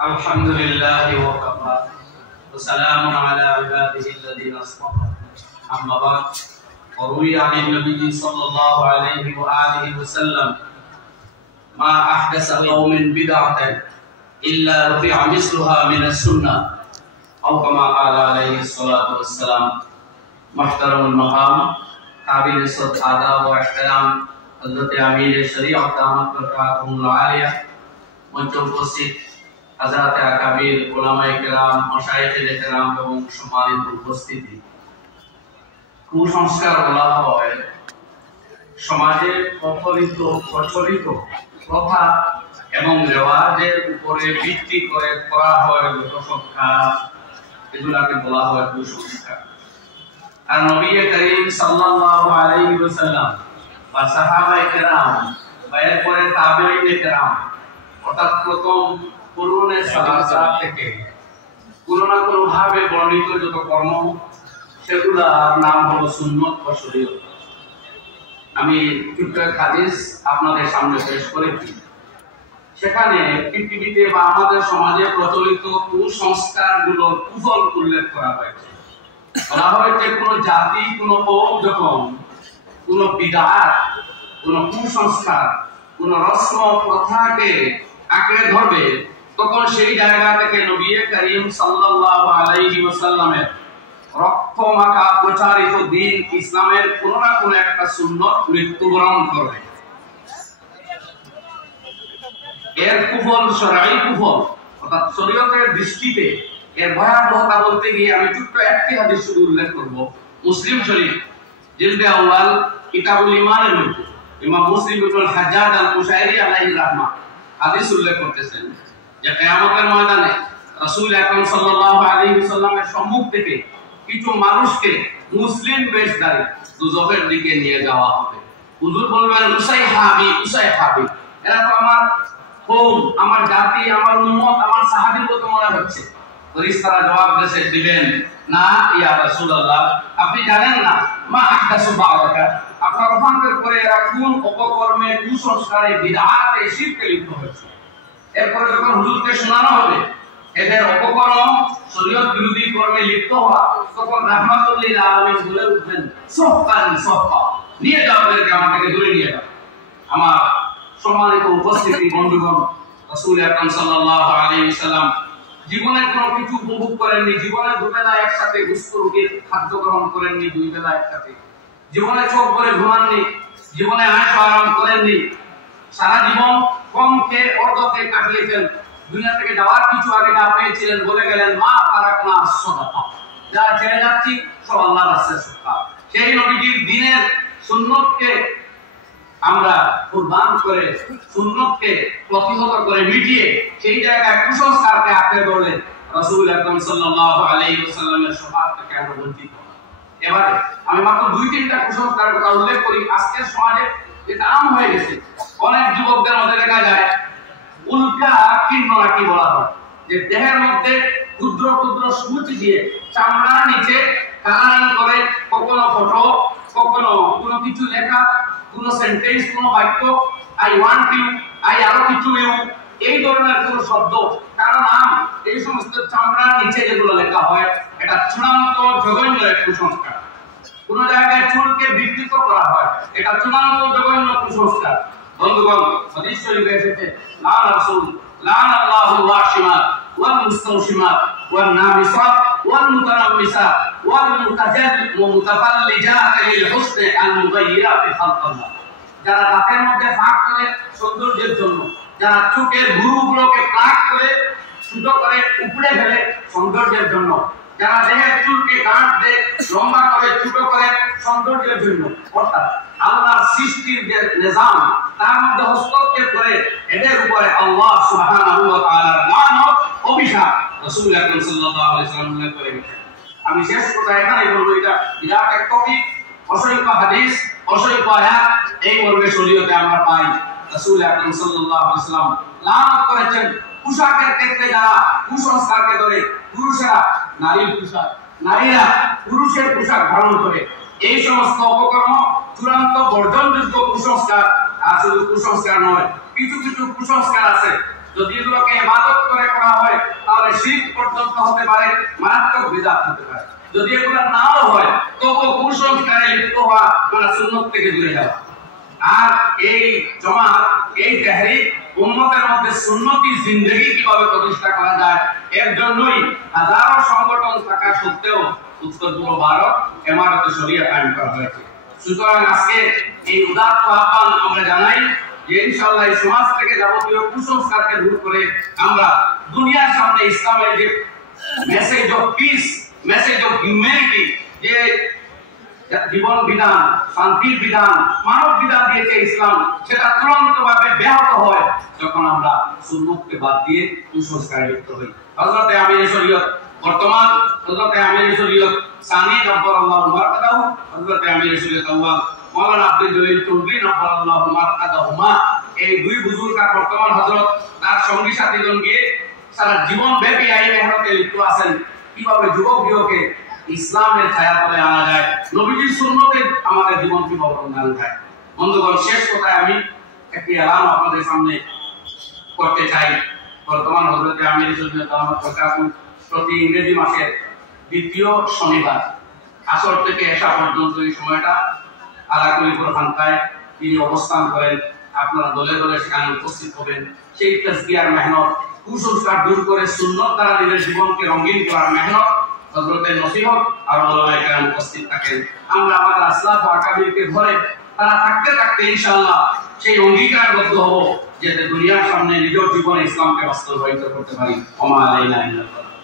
الحمد لله وكفى وسلام على عباده الذين اصطفى أما بعد وروي عن النبي صلى الله عليه وآله وسلم ما أحدث قوم بدعة إلا رفع مثلها من السنة أو كما قال عليه الصلاة والسلام محترم المقام قابل الصد آداب واحترام حضرت امیر شریعت دامت برکاتہم العالیہ মঞ্চে উপস্থিত হযরত আকাবির উলামায়ে কেরাম মাশায়েখে কেরাম এবং সম্মানিত উপস্থিতি কুসংস্কার বলা হয় সমাজে প্রচলিত প্রথা এবং রেওয়াজের উপরে ভিত্তি করে করা হয় যত সব কাজ এগুলাকে বলা হয় কুসংস্কার। আর নবী করিম সাল্লাল্লাহু আলাইহি ওয়াসাল্লাম বা সাহাবায়ে কেরাম বা এরপরে তাবেঈনে কেরাম অর্থাৎ প্রথম কুরুনে সালাসা থেকে কোনো না কোনো ভাবে বর্ণিত যত কর্ম সেগুলার নাম হলো সুন্নাত বা শরীয়ত। আমি ছোট্ট এক হাদিস আপনাদের সামনে পেশ করেছি। সেখানে পৃথিবীতে বা আমাদের সমাজে প্রচলিত কুসংস্কারগুলোর কুফল উল্লেখ করা হয়েছে। বলা হয়েছে কোন জাতি কোন কওম যখন কোন বিদআত কোন কুসংস্কার কোন রসম প্রথাকে আঁকড়ে ধরবে তখন সেই জায়গা থেকে নবী করিম সাল্লাল্লাহু আলাইহি ওয়াসাল্লামের রক্তমাখা প্রচারিত দ্বীন ইসলামের কোন না কোন একটা সুন্নাত মৃত্যুবরণ করবে। এর কুফল শরঈ কুফল অর্থাৎ শরীয়তের দৃষ্টিতে এর ভয়াবহতা বলতে গিয়ে আমি ছোট্ট একটি হাদিস শুধু উল্লেখ করব। মুসলিম শরীফ জিলদে আউয়াল কিতাবুল ঈমানের মধ্যে ইমাম মুসলিম ইবনুল হাজ্জাজ আল কুশাইরি আলাইহি রাহমাহ হাদিস উল্লেখ করতেছেন যে কিয়ামতের ময়দানে রাসূল আকরাম সাল্লাল্লাহু আলাইহি ওয়াসাল্লামের সম্মুখ থেকে কিছু মানুষকে মুসলিম বেশধারী দুজখের দিকে নিয়ে যাওয়া হবে। হুজুর বলবেন উসাইহাবি উসাইহাবি, এরা তো আমার কওম, আমার জাতি, আমার উম্মত, আমার সাহাবীর মতো মনে হচ্ছে। ফেরেশতারা জবাব দিবেন না ইয়া রাসূলুল্লাহ, আপনি জানেন না মা আহদাসু বা'দাকা, আপনার অভান্তের পরে এরা কোন অপকর্মে কুসংস্কারে বিদআতে শিরকে লিপ্ত হয়েছে। এরপরে যখন হুজুরকে শোনানো হবে এদের অপকর্ম শরীয়ত বিরোধী কর্মে লিপ্ত হওয়া, তখন রাহমাতুল লিল আলামিন বলে উঠবেন সফকান সফকা, নিয়ে যাও এদেরকে, আমার থেকে দূরে নিয়ে যাও। আমার সম্মানিত উপস্থিতি বন্ধুগণ, রাসূল আকরাম সাল্লাল্লাহু আলাইহি ওয়াসাল্লাম জীবনে কোনো কিছু উপভোগ করেননি। জীবনে দুবেলা একসাথে গোশত রুটির খাদ্য গ্রহণ করেননি, দুই বেলা একসাথে। জীবনে চোখ ভরে ঘুমাননি, জীবনে আয়েশ আরাম করেননি। সারা জীবন কম খেয়ে অর্ধকে কাটিয়েছেন। দুনিয়া থেকে যাওয়ার কিছু আগে যা পেয়েছিলেন বলে গেলেন মা তারাকনা সাদাকা, যা ছেড়ে যাচ্ছি সব আল্লাহর রাস্তায় সদকা। সেই নবীজির দ্বীনের সুন্নতকে আমরা কুরবান করে, সুন্নতকে প্রতিহত করে মিটিয়ে সেই জায়গায় কুসংস্কারকে আঁকড়ে ধরে রাসূল আকরাম সাল্লাল্লাহু আলাইহি ওয়াসাল্লামের শফাআত থেকে আমরা বঞ্চিত। এবারে আমি মাত্র দুই তিনটা কুসংস্কারের কথা উল্লেখ করি। আজকের সমাজে যেটা আম হয়ে গেছে, অনেক যুবকদের মধ্যে দেখা যায় উল্কা কিন্নরা কি বলা হয়, যে দেহের মধ্যে ক্ষুদ্র ক্ষুদ্র সূচ দিয়ে চামড়ার নিচে কালারিং করে কখনো ফটো, কখনো কোনো কিছু লেখা, কোনো সেন্টেন্স, কোনো বাক্য, আই ওয়ান্ট ইউ, আই আরো কিছু ইউ, এই ধরনের কোনো শব্দ কারণ নাম, এই সমস্ত চামড়ার নিচে যেগুলো লেখা হয় এটা চূড়ান্ত জঘন্য এক কুসংস্কার। কোন জায়গায় চুলকে বিকৃত করা হয়, এটা চূড়ান্ত জঘন্য কুসংস্কার। বন্ধুগণ, হাদিস শরীফে এসেছে লা রাসূল লা আল্লাহু ওয়াশিমাত ওয়াল মুস্তাওশিমাত ওয়ান নামিসাত ওয়াল মুতারাম্মিসাত ওয়াল মুতাফাল্লিজাত লিল হুসনি আল মুগায়্যিরাত খালকাল্লাহ, যারা দাঁতের মধ্যে ফাঁক করে সৌন্দর্যের জন্য, যারা চোখের ভুরুগুলোকে প্লাক করে ছোট করে উপড়ে ফেলে সৌন্দর্যের জন্য, যারা দেহের চুলকে গাঁট দেয় লম্বা করে ছোট করে সৌন্দর্যের জন্য, অর্থাৎ আল্লাহর সৃষ্টির যে নিজাম তার মধ্যে হস্তক্ষেপ করে এদের উপরে আল্লাহ সুবহানাহু ওয়া তাআলার লানত অভিশাপ রাসূল আকরাম সাল্লাল্লাহু আলাইহি ওয়াসাল্লাম উল্লেখ করে গেছেন। আমি শেষ কথা এখানেই বলবো, এটা বিরাট এক টপিক, অসংখ্য হাদিস, অসংখ্য আয়াত এই মর্মে শরীয়তে আমরা পাই। রাসূল আকরাম সাল্লাল্লাহু আলাইহি ওয়াসাল্লাম লানত করেছেন পোশাকের ক্ষেত্রে যারা কুসংস্কারকে ধরে, পুরুষেরা নারীর পোশাক, নারীরা পুরুষের পোশাক ধারণ করে, এই সমস্ত অপকর্ম চূড়ান্ত বর্জনযোগ্য কুসংস্কার। আর শুধু কুসংস্কার নয়, কিছু কিছু কুসংস্কার আছে যদি এগুলোকে ইবাদত করে করা হয় শিরক পর্যন্ত হতে পারে, মারাত্মক বিদআত হতে পারে। যদি এগুলো নাও হয় তবুও কুসংস্কারে লিপ্ত হওয়া মানে সুন্নাত থেকে দূরে যাওয়া। আর এই জামাত, এই তাহরিক উম্মতের মধ্যে সুন্নতি জিন্দেগি কিভাবে প্রতিষ্ঠা করা যায় এর জন্যই হাজারো সংগঠন থাকা সত্ত্বেও উত্তর পূর্ব ভারত ইমারতে শরিয়া কায়েম করা হয়েছে। সুতরাং আজকে এই উদাত্ত আহ্বান আমরা জানাই যে ইনশাআল্লাহ এই সমাজ থেকে যাবতীয় কুসংস্কারকে দূর করে আমরা দুনিয়ার সামনে ইসলামের যে message of piece, message of humanity, যে জীবন বিধান, শান্তির বিধান, মানব বিধান দিয়েছে ইসলাম, সেটা চূড়ান্তভাবে ব্যাহত হয় যখন আমরা সুন্নতকে বাদ দিয়ে কুসংস্কারে লিপ্ত হই। হযরতে আমির শরীয়ত বর্তমান, হযরতে আমির শরীয়ত সানি রাব্বাল্লাহু মারকাদাহু, হযরতে আমির শরীয়ত আউয়াল মাওলানা আব্দুল জলিল চৌধুরী রাব্বাল্লাহু মারকাদাহুমা, এই দুই বুজুর্গ আর বর্তমান হযরত তার সঙ্গী সাথীগণ গিয়ে সারা জীবন ব্যাপী এই মেহনতে লিপ্ত আছেন কিভাবে যুবক যুবকে ইসলামের ছায়াতলে আনা যায়, নবীজির সুন্নতে আমাদের জীবন কিভাবে বদলানো যায়। বন্ধুগণ, শেষ কথায় আমি একটি এলান আপনাদের সামনে করতে চাই। বর্তমান হযরতে আমির শরীয়ত দামাত বরকাতুহু প্রতি ইংরেজি মাসের দ্বিতীয় শনিবার আসর থেকে এশা পর্যন্ত এই সময়টা আলাকুলিপুর খানকায় তিনি অবস্থান করেন। আপনারা দলে দলে সেখানে উপস্থিত হবেন। সেই তাজকিয়ার মেহনত, কুসংস্কার দূর করে সুন্নত দ্বারা নিজের জীবনকে রঙিন করার মেহনত, হযরতের নসিহত আর উলামায়ে কেরাম উপস্থিত থাকেন। আমরা আমাদের আসলাফ ও আকাবিরকে ধরে তারা থাকতে থাকতে ইনশাআল্লাহ সেই অঙ্গীকারবদ্ধ হব যাতে দুনিয়ার সামনে নিজের জীবনে ইসলামকে বাস্তবায়িত করতে পারি। ওমা আলাইনা ইল্লাল বালাগ।